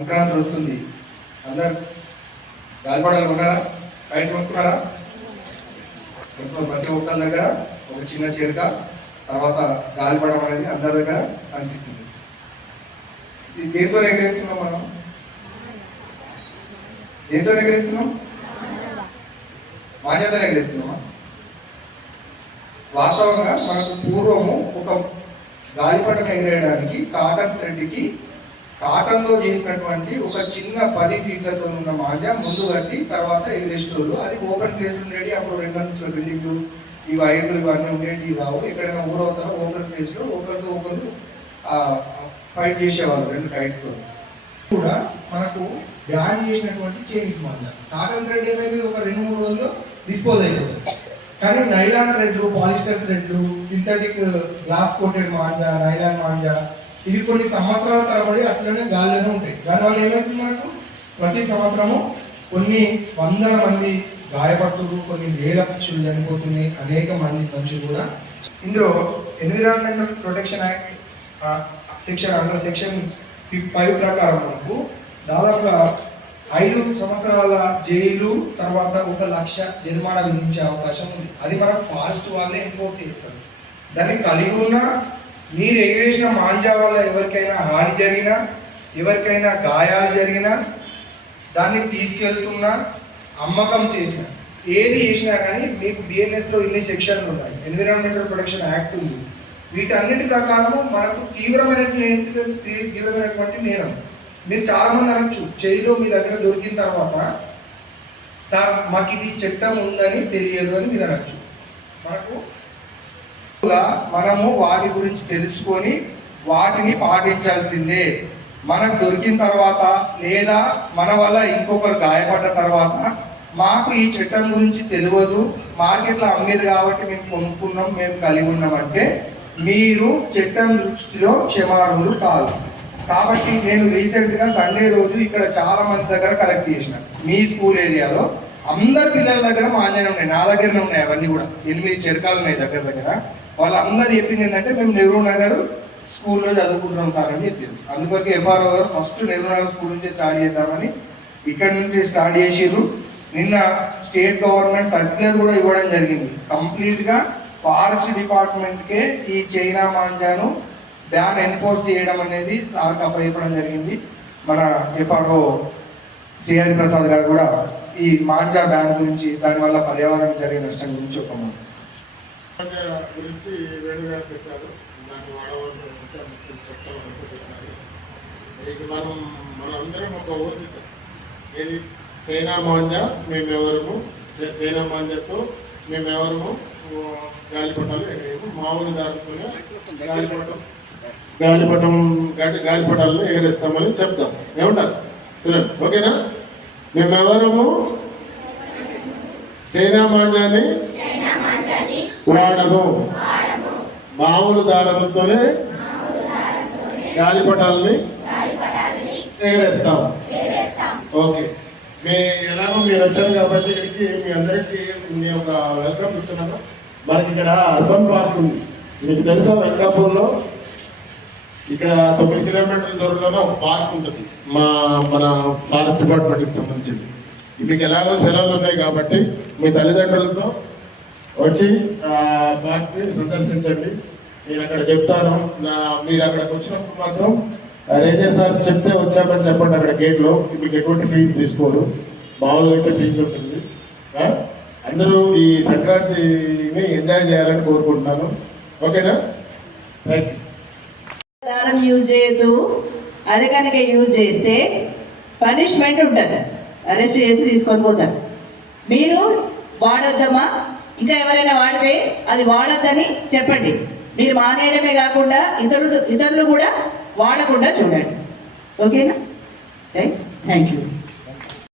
సంక్రాంతి వస్తుంది. అందరు గాలిపడాలు ఉన్నారా కైట్స్ కొనుక్కున్నారా? కొనుక్కున్న. ప్రతి ఒక్కరి దగ్గర ఒక చిన్న చీరక తర్వాత గాలిపడం అనేది అందరి దగ్గర కనిపిస్తుంది. ఇది దేంతో ఎగరేస్తున్నాం మనం? దేంతో ఎగరేస్తున్నాం? మాజాతో ఎగరేస్తున్నామా? వాస్తవంగా మనకు పూర్వము ఒక గాలిపటం ఎగరేయడానికి కాటన్ థ్రెడ్కి కాటన్తో చేసినటువంటి ఒక చిన్న పది ఫీట్లతో ఉన్న మాజా ముందు కట్టి తర్వాత ఎగరేసేటోళ్ళు అది ఓపెన్ ప్లేస్ ఉండేది. అప్పుడు రెండన్స్ బిల్డింగ్లు ఈ వైర్లు ఇవన్నీ ఉండేవి కావు. ఎక్కడైనా ఊరవుతారో ఓపెన్ ప్లేస్లో ఒకరితో ఒకరు ఫైట్ చేసేవాళ్ళు రెండు కైట్స్తో కూడా మనకు బ్యాన్ చేసినటువంటి చైనీస్ మాజా. కాటన్ థ్రెడ్ ఏమైంది? ఒక రెండు మూడు రోజుల్లో డిస్పోజ్ అయిపోతుంది కానీ నైలాన్ థ్రెడ్లు polyester థ్రెడ్లు synthetic glass coated manja nylon manja ఇవి కొన్ని సంవత్సరాల తరబడి అట్లనే గాలిలోనే ఉంటాయి. దానివల్ల ఏమవుతుంది మనకు? ప్రతి సంవత్సరము కొన్ని వందల మంది గాయపడుతున్నారు కొన్ని వేల పక్షులు చనిపోతున్నాయి అనేక మంది మనుషులు కూడా. ఇందులో environmental protection act section under section five ప్రకారం మనకు దాదాపుగా ఐదు సంవత్సరాల జైలు తర్వాత ఒక లక్ష జరిమానా విధించే అవకాశం ఉంది. అది మనం ఫాస్ట్ వాళ్ళే ఎన్ఫోర్స్ చేస్తారు. దాన్ని కలిగి ఉన్న మీరు ఎగిరేసిన మాంజా వల్ల ఎవరికైనా హాని జరిగినా ఎవరికైనా గాయాలు జరిగినా దాన్ని తీసుకెళ్తున్నా అమ్మకం చేసిన ఏది చేసినా కానీ మీకు బిఎన్ఎస్లో ఇన్ని సెక్షన్లు ఉన్నాయి ఎన్విరాన్మెంటల్ ప్రొటెక్షన్ యాక్ట్ ఉంది. వీటన్నిటి ప్రకారము మనకు తీవ్రమైనటువంటి తీవ్రమైనటువంటి నేరం. మీరు చాలా మంది అనొచ్చు చెయ్యిలో మీ దగ్గర దొరికిన తర్వాత సార్ మాకు ఇది చట్టం ఉందని తెలియదు అని మీరు అనొచ్చు. మనకు మనము వాటి గురించి తెలుసుకొని వాటిని పాటించాల్సిందే. మనకు దొరికిన తర్వాత లేదా మన వల్ల ఇంకొకరు గాయపడ్డ తర్వాత మాకు ఈ చట్టం గురించి తెలియదు. మార్కెట్లో అమ్మేది కాబట్టి మేము కొనుక్కున్నాం మేము కలిగి ఉన్నామంటే మీరు చట్టం దృష్టిలో క్షమార్హులు కాదు. కాబట్టి నేను రీసెంట్గా సండే రోజు ఇక్కడ చాలా మంది దగ్గర కలెక్ట్ చేసిన. మీ స్కూల్ ఏరియాలో అందరి పిల్లల దగ్గర మాంజనే ఉన్నాయి. నా దగ్గరనే ఉన్నాయి అవన్నీ కూడా. ఎనిమిది చెరకాలు ఉన్నాయి దగ్గర దగ్గర. వాళ్ళందరూ చెప్పింది ఏంటంటే మేము నెహ్రూ నగర్ స్కూల్లో చదువుకుంటున్నాం సార్ అని చెప్పింది. అందుకొరకు ఎఫ్ఆర్ఓ గారు ఫస్ట్ నెహ్రూ నగర్ స్కూల్ నుంచి స్టార్ట్ చేద్దామని ఇక్కడ నుంచి స్టార్ట్ చేసిర్రు. నిన్న స్టేట్ గవర్నమెంట్ సర్క్యులర్ కూడా ఇవ్వడం జరిగింది. కంప్లీట్గా ఫారెస్ట్ డిపార్ట్మెంట్ కే ఈ చైనా మాంజాను బ్యాన్ ఎన్ఫోర్స్ చేయడం అనేది సార్కి అప్పచెప్పడం జరిగింది. మన ఎఫ్ఆర్ఓ శ్రీహరి ప్రసాద్ గారు కూడా ఈ మాంజా బ్యాన్ గురించి దానివల్ల పర్యావరణం జరిగే నష్టం గురించి ఒక గురించి వేణుగా చెప్పారు. దాన్ని వాడవలసిన చట్టం చట్టం చెప్పారు మనం మనందరం ఒక ఊరిత ఏది? చైనా మాంజా మేమెవరము? చై- చైనా మాంజతో మేమెవరము? ఓ, గాలిపటాలు ఎగరేయము. మామూలు దాటుకునే గాలిపటం గాలిపటం గాలి గాలిపటాలను ఎగరేస్తామని చెప్తాం. ఏమంటారు? చూడండి. ఓకేనా? మేమెవరము? చైనా మాంజాని వాడము మామూలు దారంతోనే గాలిపటాలని ఎగరేస్తాం. ఓకే. మీ ఎలాగో మీరు వచ్చారు కాబట్టి ఇక్కడికి మీ అందరికీ నేను ఒక వెల్కమ్ ఇస్తున్నాను మనకి ఇక్కడ అర్బన్ పార్క్ ఉంది. మీకు తెలుసా వెంకాపూర్లో? ఇక్కడ తొమ్మిది కిలోమీటర్ల దూరంలోనే ఒక పార్క్ ఉంటుంది. మా మన ఫారెస్ట్ డిపార్ట్మెంట్కి సంబంధించింది. మీకు ఎలాగో సెలవులు ఉన్నాయి కాబట్టి మీ తల్లిదండ్రులతో వచ్చి ఆ సందర్శించండి. నేను అక్కడ చెప్తాను. నా మీరు అక్కడికి వచ్చినప్పుడు మాత్రం రేంజర్ సార్ చెప్తే వచ్చామని చెప్పండి అక్కడ గేట్లో. మీకు ఎటువంటి ఫీజు తీసుకోరు. మామూలుగా అయితే ఫీజు ఉంటుంది. అందరూ ఈ సంక్రాంతిని ఎంజాయ్ చేయాలని కోరుకుంటున్నాను. ఓకేనా? థ్యాంక్ దారం యూజ్ చేయదు అది కనుక యూజ్ చేస్తే పనిష్మెంట్ ఉంటుంది. అరెస్ట్ చేసి తీసుకొని పోతారు. మీరు వాడొద్దమ్మా? ఇంకా ఎవరైనా వాడితే అది వాడొద్దని చెప్పండి. మీరు మానేయడమే కాకుండా ఇతరులు ఇతరులు కూడా వాడకుండా చూడండి. ఓకేనా? Thank you